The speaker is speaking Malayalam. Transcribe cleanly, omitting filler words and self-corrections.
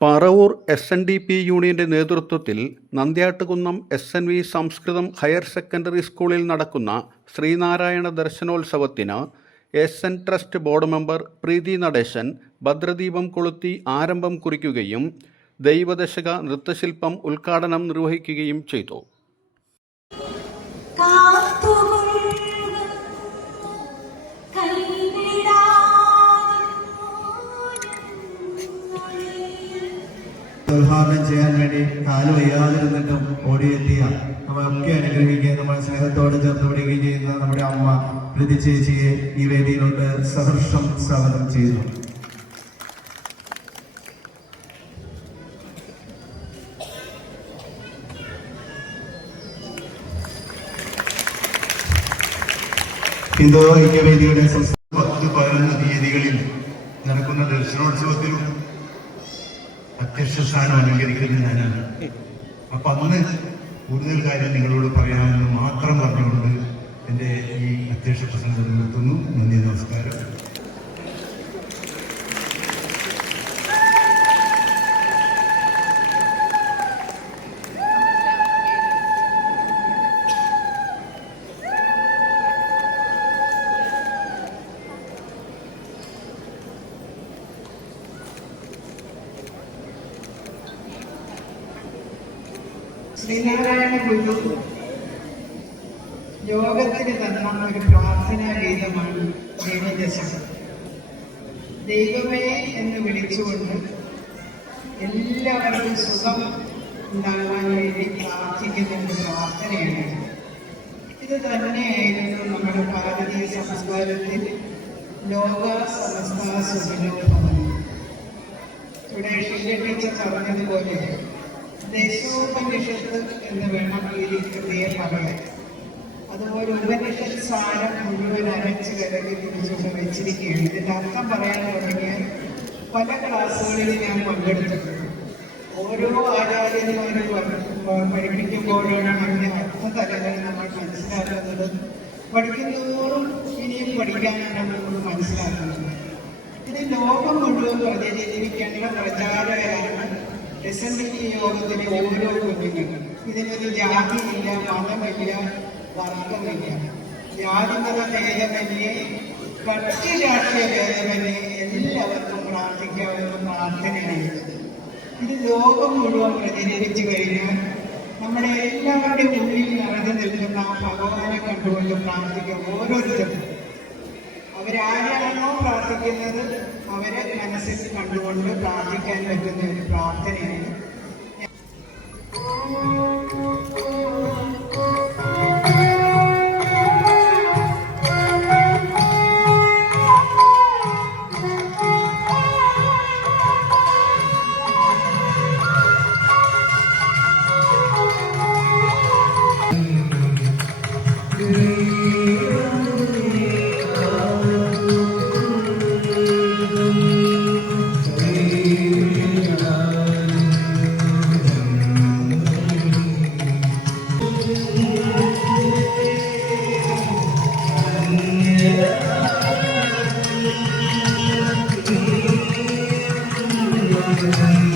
പറവൂർ SNDP യൂണിയന്റെ നേതൃത്വത്തിൽ Nandyattukunnam SNV Sanskrit higher secondary സ്കൂളിൽ നടക്കുന്ന ശ്രീനാരായണ ദർശനോത്സവത്തിന് SN trust board member Preethi Natesan ഭദ്രദീപം കൊളുത്തി ആരംഭം കുറിക്കുകയും ദൈവദശക നൃത്തശില്പം ഉദ്ഘാടനം നിർവഹിക്കുകയും ചെയ്തു. ഉദ്ഘാടനം ചെയ്യാൻ വേണ്ടി കാല് വയ്യാതിരുന്നിട്ടും ഓടിയെത്തിയ നമ്മളൊക്കെ അനുഗ്രഹിക്കുക, നമ്മളെ സ്നേഹത്തോടെ ചേർത്ത് പിടിക്കുകയും ചെയ്യുന്ന നമ്മുടെ അമ്മ പ്രീതി ചേച്ചിയെ ഈ വേദിയിലോട്ട് സഹർഷം സ്വാഗതം ചെയ്യുന്നു. ഹിന്ദു ഐക്യവേദിയുടെ 10-11 തീയതികളിൽ നടക്കുന്ന ദർശനോത്സവത്തിലും അധ്യക്ഷ സ്ഥാനം അലങ്കരിക്കുന്നത് ഞാനാണ്. അപ്പൊ അന്ന് കൂടുതൽ കാര്യം നിങ്ങളോട് പറയാമെന്ന് മാത്രം പറഞ്ഞുകൊണ്ട് എൻ്റെ ഈ അധ്യക്ഷ പ്രസംഗം നിർത്തുന്നു. നന്ദി, നമസ്കാരം. ശ്രീനാരായണ ഗുരു ലോകത്തിന് തന്ന ഒരു പ്രാർത്ഥനാ ഗീതമാണ് ദൈവദശകം. ദൈവമേ എന്ന് വിളിച്ചുകൊണ്ട് എല്ലാവർക്കും സുഖം ഉണ്ടാകാൻ വേണ്ടി പ്രാർത്ഥിക്കുന്ന ഒരു പ്രാർത്ഥനയാണ്. ഇത് തന്നെയായിരുന്നു നമ്മുടെ ഭാരതീയ സംസ്കാരത്തിൽ ലോക സമസ്ത സുഖിനോ ഭവന്തു. ഇവിടെ ടീച്ചർ പറഞ്ഞതുപോലെ ദശോപനിഷത്ത് എന്ന് വേണം ഈ കൃതിയെ പറയാൻ. അതുപോലെ ഉപനിഷത്ത് സാരം മുഴുവൻ അരച്ച് കലക്കി കുടിച്ചുകൊണ്ട് വെച്ചിരിക്കുകയാണ്. ഇതിൻ്റെ അർത്ഥം പറയാൻ തുടങ്ങിയാൽ പല ക്ലാസ്സുകളിൽ ഞാൻ പങ്കെടുത്തിട്ടുണ്ട്. ഓരോ ആചാര്യന്മാരും പഠിപ്പിക്കുമ്പോഴാണ് അതിൻ്റെ അർത്ഥതലങ്ങൾ നമ്മൾ മനസ്സിലാക്കുന്നത്. പഠിക്കുന്നതോറും ഇനിയും പഠിക്കാനാണ് നമ്മൾ മനസ്സിലാക്കുന്നത്. ഇത് ലോകം മുഴുവൻ പ്രചരിപ്പിക്കേണ്ട പ്രചാരകരാണ് SNDP യോഗത്തിലെ ഓരോ കുഞ്ഞുങ്ങളും. ഇതിനൊരു ജാതിയില്ല, മതമില്ല, വർഗമില്ല, ജാതിമത ഭേദമന്യേ, കക്ഷി രാഷ്ട്രീയ ഭേദമന്യേ എല്ലാവർക്കും പ്രാർത്ഥിക്കാവുന്ന പ്രാർത്ഥനയാണ്. ഇത് ലോകം മുഴുവൻ പ്രചരിപ്പിച്ചു കഴിഞ്ഞാൽ നമ്മുടെ എല്ലാവരുടെയും ഉള്ളിൽ നിറഞ്ഞു നിൽക്കുന്ന ആ ഭഗവാനെ കണ്ടുകൊണ്ട് പ്രാർത്ഥിക്കുക. ഓരോരുത്തരും അവരാരാണോ പ്രാർത്ഥിക്കുന്നത് അവരെ മനസ്സിൽ കണ്ടുകൊണ്ട് പ്രാർത്ഥിക്കാൻ പറ്റുന്ന ഒരു പ്രാർത്ഥനയാണ്. Thank you.